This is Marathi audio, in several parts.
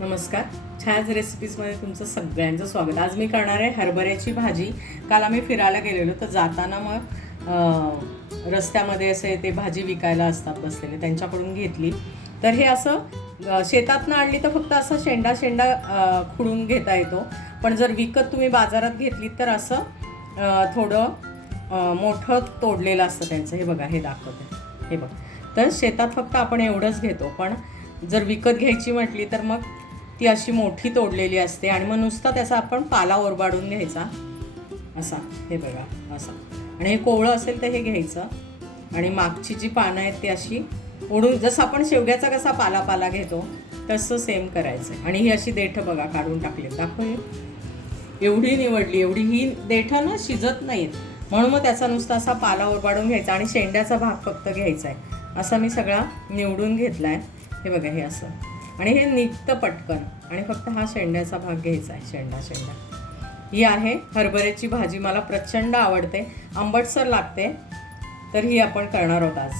नमस्कार. छायाच रेसिपीजमध्ये तुमचं सगळ्यांचं स्वागत. आज मी करणार आहे हरभऱ्याची भाजी. काल आम्ही फिरायला गेलेलो तर जाताना मग रस्त्यामध्ये असे ते भाजी विकायला असतात बसलेले त्यांच्याकडून घेतली. तर हे असं शेतातनं आणली तर फक्त असं शेंडा शेंडा खुडून घेता येतो. पण जर विकत तुम्ही बाजारात घेतली तर असं थोडं मोठं तोडलेलं असतं त्यांचं. हे बघा हे दाखवते. हे बघ. तर शेतात फक्त आपण एवढंच घेतो. पण जर विकत घ्यायची म्हटली तर मग ती अशी मोठी तोडलेली असते आणि मग नुसता त्याचा आपण पाला ओरबाडून घ्यायचा. असा हे बघा असा. आणि हे कोवळं असेल तर हे घ्यायचं. आणि मागची जी पानं आहेत ती अशी ओढून जसं आपण शेवग्याचा कसा पाला पाला घेतो तसं सेम करायचं. आणि ही अशी देठं बघा काढून टाकली दाखव एवढी निवडली एवढी. ही देठं ना शिजत नाहीत. म्हणून मग त्याचा नुसता असा पाला ओरबाडून घ्यायचा आणि शेंड्याचा भाग फक्त घ्यायचा आहे असा मी सगळा निवडून घेतला आहे हे बघा हे असं. आणि हे निघतं पटकन. आणि फक्त हा शेंड्याचा भाग घ्यायचा आहे शेंडा शेंडा. ही आहे हरभऱ्याची भाजी मला प्रचंड आवडते. आंबटसर लागते तर ही आपण करणार आहोत आज.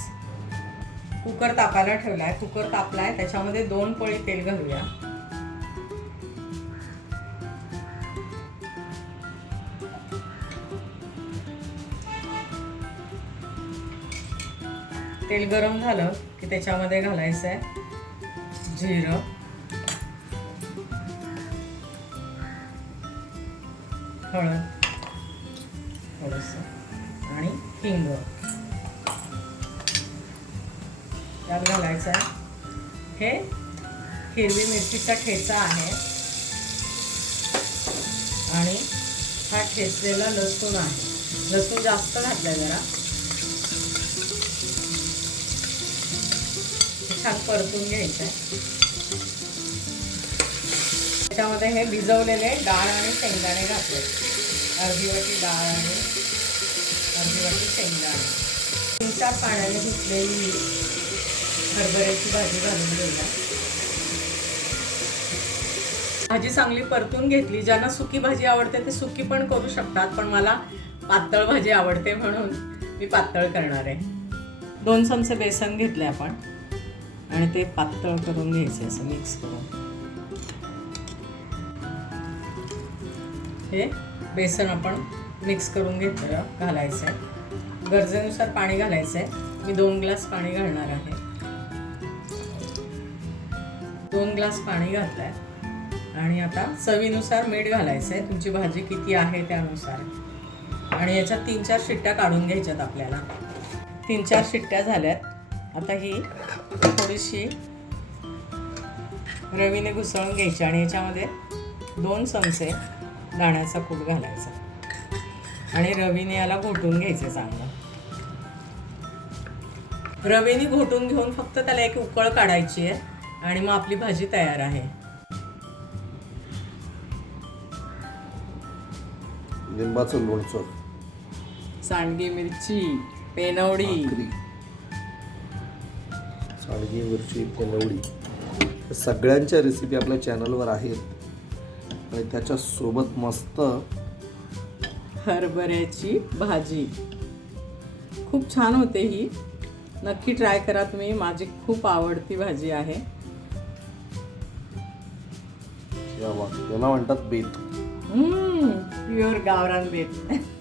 कुकर तापायला ठेवला आहे कुकर तापला आहे त्याच्यामध्ये दोन पळी तेल घालूया. तेल गरम झालं की त्याच्यामध्ये घालायचं आहे जिरं। हळद थोडंसं आणि हिंग. त्यात घालायचं आहे. हे हिरवी मिरचीचा ठेचा आहे. आणि हा ठेचलेला लसूण आहे. लसूण जास्त घातलाय जरा. छान परतून घ्यायचं आहे. त्याच्यामध्ये हे भिजवलेले डाळ आणि शेंगदाणे घातले अर्धी वाटी डाळ आणि अर्धी वाटी शेंगदाणे. तीन चार पाण्याने धुतलेली हरभऱ्याची भाजी घालून घेऊया. भाजी चांगली परतून घेतली. ज्यांना सुकी भाजी आवडते ते सुकी पण करू शकतात पण मला पातळ भाजी आवडते म्हणून मी पातळ करणार आहे. दोन चमचे बेसन घेतले आपण. आणि ते पातळ करून घ्यायचे असं मिक्स करून. हे बेसन आपण मिक्स करून घेतलं घालायचं आहे गरजेनुसार पाणी घालायचं आहे मी दोन ग्लास पाणी घालणार आहे. दोन ग्लास पाणी घातलं आहे आणि आता चवीनुसार मीठ घालायचं आहे तुमची भाजी किती आहे त्यानुसार. आणि याच्यात तीन चार शिट्ट्या काढून घ्यायच्यात आपल्याला. तीन चार शिट्ट्या झाल्यात. आता ही थोडीशी रवीने घुसळून घ्यायची आणि याच्यामध्ये दोन चमचे दाण्याचा कूट घालायचा. आणि रवीने याला घोटून घ्यायचे चांगलं. रवीने घोटून घेऊन फक्त त्याला एक उकळ काढायची आहे आणि मग आपली भाजी तयार आहे. लिंबाचं लोणचं. सांडगी मिरची पेनवडी. सांडगी मिरची सगळ्यांच्या रेसिपी आपल्या चॅनलवर आहेत. आणि त्याच्या सोबत मस्त हरभऱ्याची भाजी. खूप छान होते ही. नक्की ट्राय करा तुम्ही. माझी खूप आवडती भाजी आहे. याला म्हणतात बेत. प्युअर गावरान बेत.